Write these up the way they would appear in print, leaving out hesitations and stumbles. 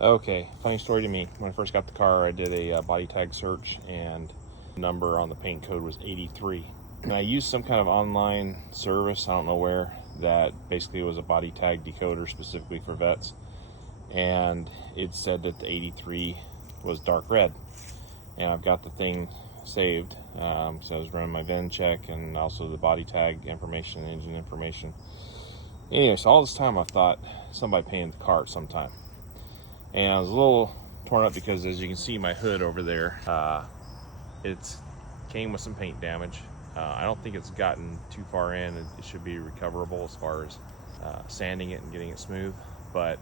Okay, funny story to me. When I first got the car, I did a body tag search, and the number on the paint code was 83. And I used some kind of online service, I don't know where, that basically was a body tag decoder specifically for vets. And it said that the 83 was dark red. And I've got the thing saved. So I was running my VIN check and also the body tag information, engine information. Anyway, so all this time I thought somebody painted the car at some time. And I was a little torn up because, as you can see, my hood over there, it came with some paint damage. I don't think it's gotten too far in. It should be recoverable as far as sanding it and getting it smooth. But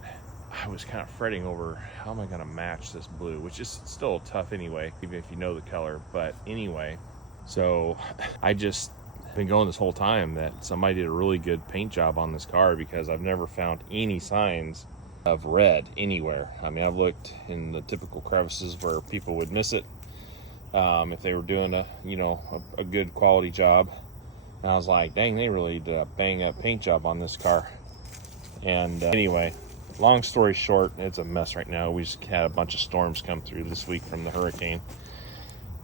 I was kind of fretting over how am I going to match this blue, which is still tough anyway, even if you know the color. But anyway, so I just been going this whole time that somebody did a really good paint job on this car, because I've never found any signs of red anywhere. I mean, I've looked in the typical crevices where people would miss it if they were doing a good quality job. And I was like, dang, they really did a bang up paint job on this car. And anyway, long story short, it's a mess right now. We just had a bunch of storms come through this week from the hurricane.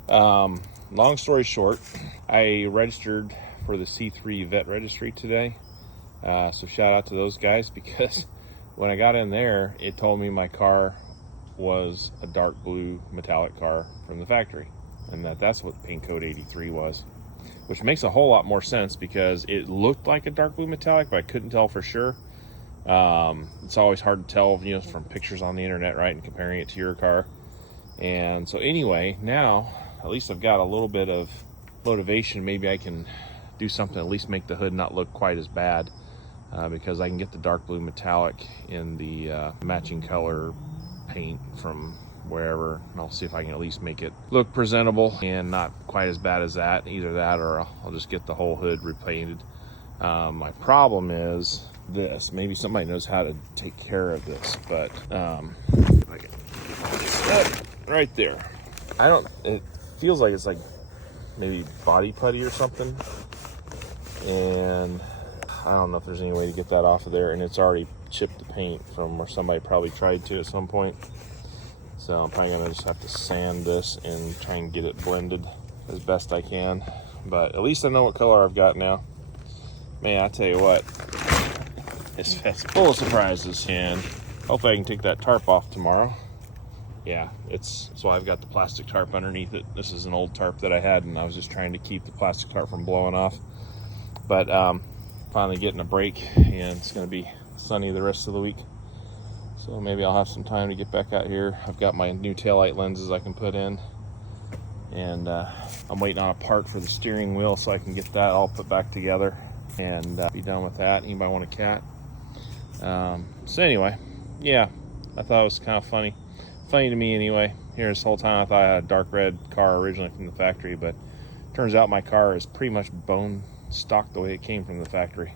Long story short, I registered for the C3 vet registry today. So shout out to those guys, because when I got in there, it told me my car was a dark blue metallic car from the factory, and that's what paint code 83 was, which makes a whole lot more sense because it looked like a dark blue metallic, but I couldn't tell for sure. It's always hard to tell, from pictures on the internet, right, and comparing it to your car. And so anyway, now at least I've got a little bit of motivation. Maybe I can do something, at least make the hood not look quite as bad. Because I can get the dark blue metallic in the matching color paint from wherever, and I'll see if I can at least make it look presentable and not quite as bad as that. Either that, or I'll just get the whole hood repainted. My problem is this. Maybe somebody knows how to take care of this, but if I can get that right there. It feels like it's like maybe body putty or something, and I don't know if there's any way to get that off of there, and it's already chipped the paint from where somebody probably tried to at some point. So I'm probably gonna just have to sand this and try and get it blended as best I can. But at least I know what color I've got now. Man, I tell you what, it's full of surprises, and hopefully I can take that tarp off tomorrow. Yeah, so I've got the plastic tarp underneath it. This is an old tarp that I had, and I was just trying to keep the plastic tarp from blowing off. But finally getting a break, and it's going to be sunny the rest of the week, so maybe I'll have some time to get back out here. I've got my new taillight lenses I can put in, and I'm waiting on a part for the steering wheel so I can get that all put back together and be done with that. Anybody want a cat? So anyway, yeah, I thought it was kind of funny to me anyway. Here this whole time I thought I had a dark red car originally from the factory, but turns out my car is pretty much bone stock the way it came from the factory.